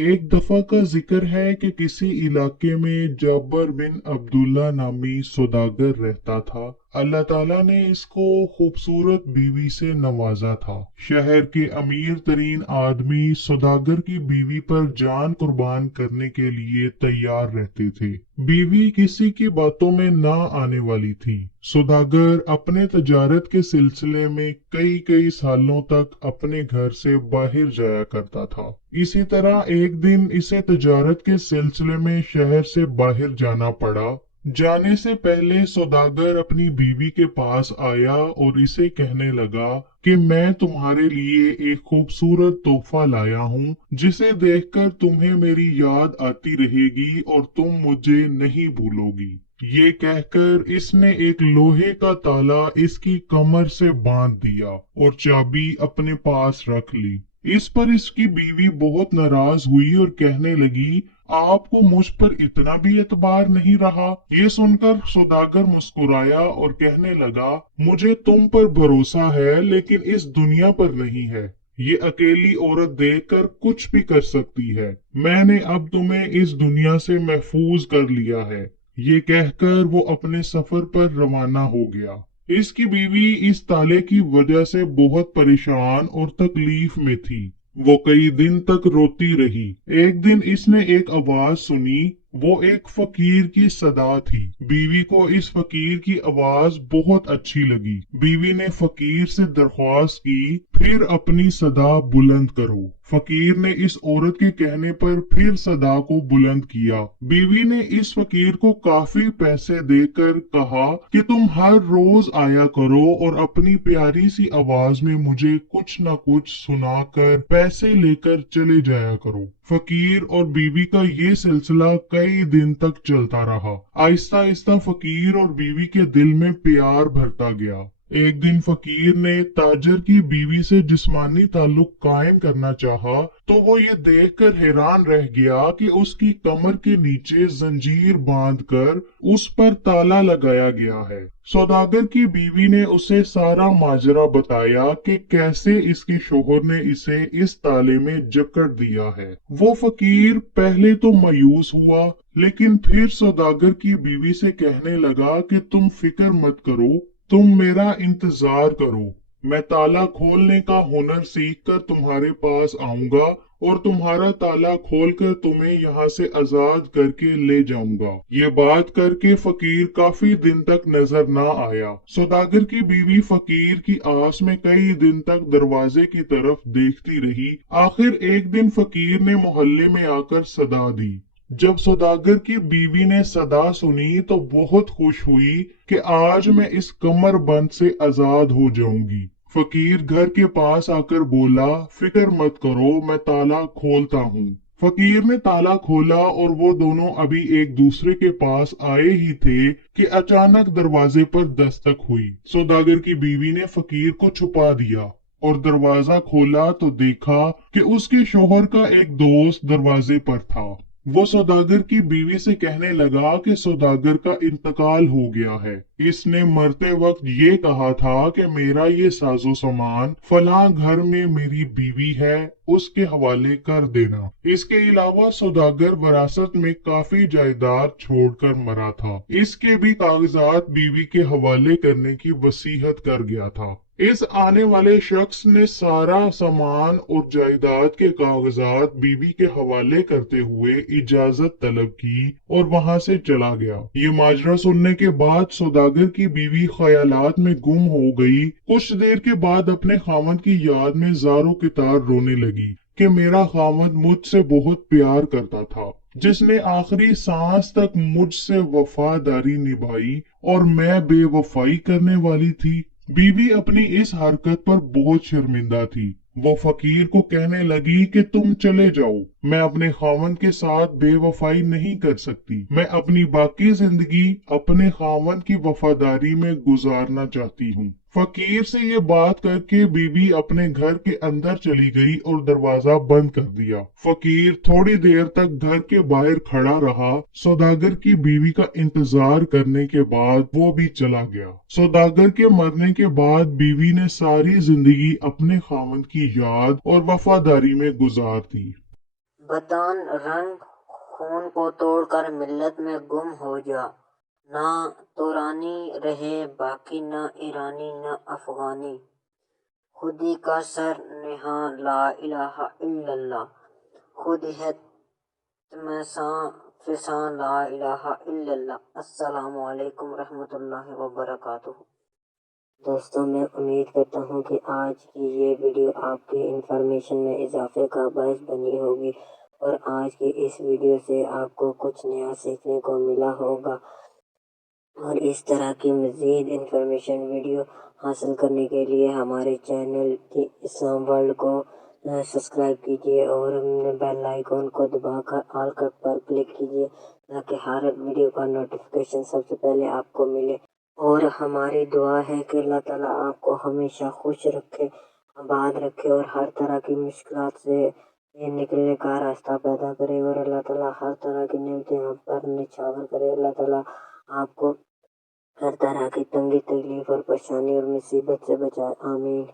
एक दफा का जिक्र है कि किसी इलाके में जाबर बिन अब्दुल्ला नामी सौदागर रहता था। अल्लाह ताला ने इसको खूबसूरत बीवी से नवाजा था। शहर के अमीर तरीन आदमी सौदागर की बीवी पर जान कुर्बान करने के लिए तैयार रहते थे। बीवी किसी की बातों में ना आने वाली थी। सौदागर अपने तजारत के सिलसिले में कई कई सालों तक अपने घर से बाहर जाया करता था। इसी तरह एक दिन इसे तजारत के सिलसिले में शहर से बाहर जाना पड़ा। जाने से पहले सौदागर अपनी बीवी के पास आया और इसे कहने लगा कि मैं तुम्हारे लिए एक खूबसूरत तोहफा लाया हूँ, जिसे देखकर तुम्हें मेरी याद आती रहेगी और तुम मुझे नहीं भूलोगी। ये कहकर इसने एक लोहे का ताला इसकी कमर से बांध दिया और चाबी अपने पास रख ली। इस पर इसकी बीवी बहुत नाराज हुई और कहने लगी, आपको मुझ पर इतना भी एतबार नहीं रहा। ये सुनकर सौदागर मुस्कुराया और कहने लगा, मुझे तुम पर भरोसा है लेकिन इस दुनिया पर नहीं है। ये अकेली औरत देखकर कुछ भी कर सकती है। मैंने अब तुम्हें इस दुनिया से महफूज कर लिया है। ये कहकर वो अपने सफर पर रवाना हो गया। इसकी बीवी इस ताले की वजह से बहुत परेशान और तकलीफ में थी। वो कई दिन तक रोती रही। एक दिन इसने एक आवाज सुनी। वो एक फकीर की सदा थी। बीवी को इस फकीर की आवाज बहुत अच्छी लगी। बीवी ने फकीर से दरख्वास्त की, फिर अपनी सदा बुलंद करो। फकीर ने इस औरत के कहने पर फिर सदा को बुलंद किया। बीवी ने इस फकीर को काफी पैसे देकर कहा कि तुम हर रोज आया करो और अपनी प्यारी सी आवाज में मुझे कुछ न कुछ सुनाकर पैसे लेकर चले जाया करो। फकीर और बीवी का ये सिलसिला कई दिन तक चलता रहा। आहिस्ता आहिस्ता फकीर और बीवी के दिल में प्यार भरता गया। एक दिन फकीर ने ताजर की बीवी से जिस्मानी ताल्लुक कायम करना चाहा, तो वो ये देखकर हैरान रह गया कि उसकी कमर के नीचे जंजीर बांधकर उस पर ताला लगाया गया है। सौदागर की बीवी ने उसे सारा माजरा बताया कि कैसे इसके शोहर ने इसे इस ताले में जकड़ दिया है। वो फकीर पहले तो मायूस हुआ, लेकिन फिर सौदागर की बीवी से कहने लगा कि तुम फिक्र मत करो, तुम मेरा इंतजार करो। मैं ताला खोलने का हुनर सीख कर तुम्हारे पास आऊंगा और तुम्हारा ताला खोलकर तुम्हें यहाँ से आजाद करके ले जाऊंगा। ये बात करके फकीर काफी दिन तक नजर ना आया। सौदागर की बीवी फकीर की आस में कई दिन तक दरवाजे की तरफ देखती रही। आखिर एक दिन फकीर ने मोहल्ले में आकर सदा दी। जब सौदागर की बीवी ने सदा सुनी तो बहुत खुश हुई कि आज मैं इस कमर बंद से आजाद हो जाऊंगी। फकीर घर के पास आकर बोला, फिक्र मत करो, मैं ताला खोलता हूँ। फकीर ने ताला खोला और वो दोनों अभी एक दूसरे के पास आए ही थे कि अचानक दरवाजे पर दस्तक हुई। सौदागर की बीवी ने फकीर को छुपा दिया और दरवाजा खोला तो देखा कि उसके शोहर का एक दोस्त दरवाजे पर था। वो सौदागर की बीवी से कहने लगा कि सौदागर का इंतकाल हो गया है। इसने मरते वक्त ये कहा था कि मेरा ये साजो सामान फलां घर में मेरी बीवी है, उसके हवाले कर देना। इसके अलावा सौदागर विरासत में काफी जायदाद छोड़कर मरा था। इसके भी कागजात बीवी के हवाले करने की वसीयत कर गया था। इस आने वाले शख्स ने सारा सामान और जायदाद के कागजात बीवी के हवाले करते हुए इजाजत तलब की और वहां से चला गया। ये माजरा सुनने के बाद सौदागर की बीवी ख्यालात में गुम हो गई। कुछ देर के बाद अपने खामद की याद में ज़ारो कितार रोने लगी कि मेरा खामद मुझसे बहुत प्यार करता था, जिसने आखिरी सांस तक मुझसे वफादारी निभाई और मैं बेवफाई करने वाली थी। बीवी अपनी इस हरकत पर बहुत शर्मिंदा थी। वो फकीर को कहने लगी कि तुम चले जाओ, मैं अपने खावन के साथ बेवफाई नहीं कर सकती। मैं अपनी बाकी जिंदगी अपने खावन की वफादारी में गुजारना चाहती हूँ। फकीर से ये बात करके बीबी अपने घर के अंदर चली गई और दरवाजा बंद कर दिया। फकीर थोड़ी देर तक घर के बाहर खड़ा रहा। सौदागर की बीवी का इंतजार करने के बाद वो भी चला गया। सौदागर के मरने के बाद बीवी ने सारी जिंदगी अपने खामन की याद और वफादारी में गुजार दी। بدان رنگ خون کو توڑ کر ملت میں گم ہو جا، نہ تورانی رہے باقی، نہ ایرانی نہ افغانی، خودی کا سر نہاں لا الہ الا اللہ، خود ہے تمساں فساں لا الہ الا اللہ۔ السلام علیکم ورحمۃ اللہ وبرکاتہ۔ دوستوں، میں امید کرتا ہوں کہ آج کی یہ ویڈیو آپ کی انفارمیشن میں اضافے کا باعث بنی ہوگی اور آج کی اس ویڈیو سے آپ کو کچھ نیا سیکھنے کو ملا ہوگا، اور اس طرح کی مزید انفارمیشن ویڈیو حاصل کرنے کے لیے ہمارے چینل کی اسلام ورلڈ کو سبسکرائب کیجیے اور بیل آئیکن کو دبا کر آل پر کلک کیجیے تاکہ ہر ویڈیو کا نوٹیفیکیشن سب سے پہلے آپ کو ملے۔ اور ہماری دعا ہے کہ اللہ تعالیٰ آپ کو ہمیشہ خوش رکھے، آباد رکھے اور ہر طرح کی مشکلات سے نکلنے کا راستہ پیدا کرے، اور اللہ تعالیٰ ہر طرح کی نعمتیں آپ پر نچھاور کرے۔ اللہ تعالیٰ آپ کو ہر طرح کی تنگی تکلیف اور پریشانی اور مصیبت سے بچائے، آمین۔